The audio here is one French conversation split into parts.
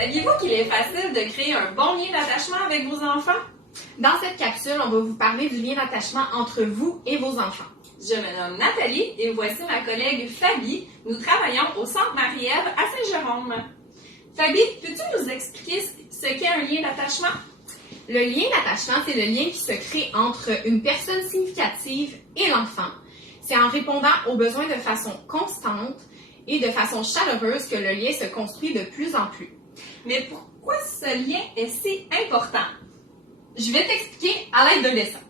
Saviez-vous qu'il est facile de créer un bon lien d'attachement avec vos enfants? Dans cette capsule, on va vous parler du lien d'attachement entre vous et vos enfants. Je me nomme Nathalie et voici ma collègue Fabi. Nous travaillons au Centre Marie-Ève à Saint-Jérôme. Fabi, peux-tu nous expliquer ce qu'est un lien d'attachement? Le lien d'attachement, c'est le lien qui se crée entre une personne significative et l'enfant. C'est en répondant aux besoins de façon constante et de façon chaleureuse que le lien se construit de plus en plus. Mais pourquoi ce lien est si important? Je vais t'expliquer à l'aide d'un dessin.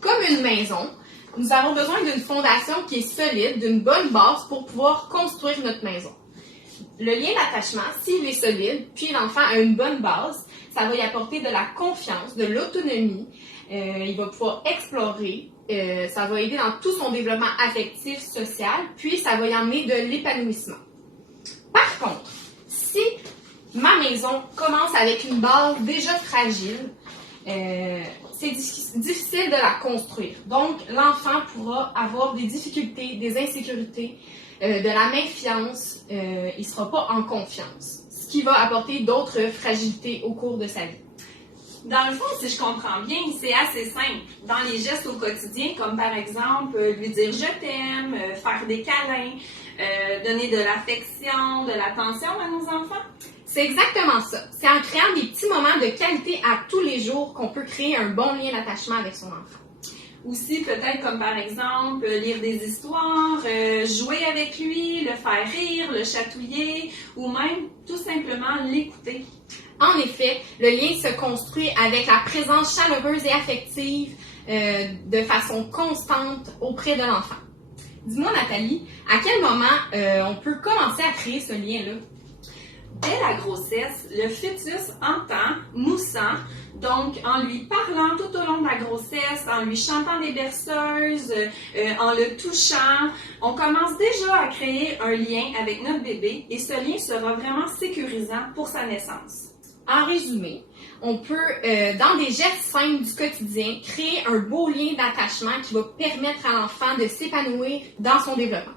Comme une maison, nous avons besoin d'une fondation qui est solide, d'une bonne base pour pouvoir construire notre maison. Le lien d'attachement, s'il est solide, puis l'enfant a une bonne base, ça va y apporter de la confiance, de l'autonomie, il va pouvoir explorer, ça va aider dans tout son développement affectif, social, puis ça va y emmener de l'épanouissement. Par contre, si ma maison commence avec une base déjà fragile, c'est difficile de la construire. Donc, l'enfant pourra avoir des difficultés, des insécurités, de la méfiance, il ne sera pas en confiance, ce qui va apporter d'autres fragilités au cours de sa vie. Dans le fond, si je comprends bien, c'est assez simple. Dans les gestes au quotidien, comme par exemple lui dire « je t'aime », faire des câlins, donner de l'affection, de l'attention à nos enfants. C'est exactement ça. C'est en créant des petits moments de qualité à tous les jours qu'on peut créer un bon lien d'attachement avec son enfant. Aussi, peut-être comme par exemple, lire des histoires, jouer avec lui, le faire rire, le chatouiller ou même tout simplement l'écouter. En effet, le lien se construit avec la présence chaleureuse et affective de façon constante auprès de l'enfant. Dis-moi, Nathalie, à quel moment on peut commencer à créer ce lien-là? Dès la grossesse, le fœtus entend, nous sent, donc en lui parlant tout au long de la grossesse, en lui chantant des berceuses, en le touchant, on commence déjà à créer un lien avec notre bébé et ce lien sera vraiment sécurisant pour sa naissance. En résumé, on peut, dans des gestes simples du quotidien, créer un beau lien d'attachement qui va permettre à l'enfant de s'épanouir dans son développement.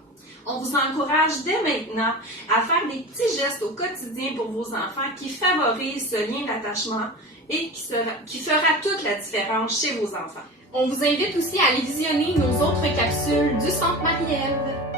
On vous encourage dès maintenant à faire des petits gestes au quotidien pour vos enfants qui favorisent ce lien d'attachement et qui fera toute la différence chez vos enfants. On vous invite aussi à aller visionner nos autres capsules du Centre Marie-Ève.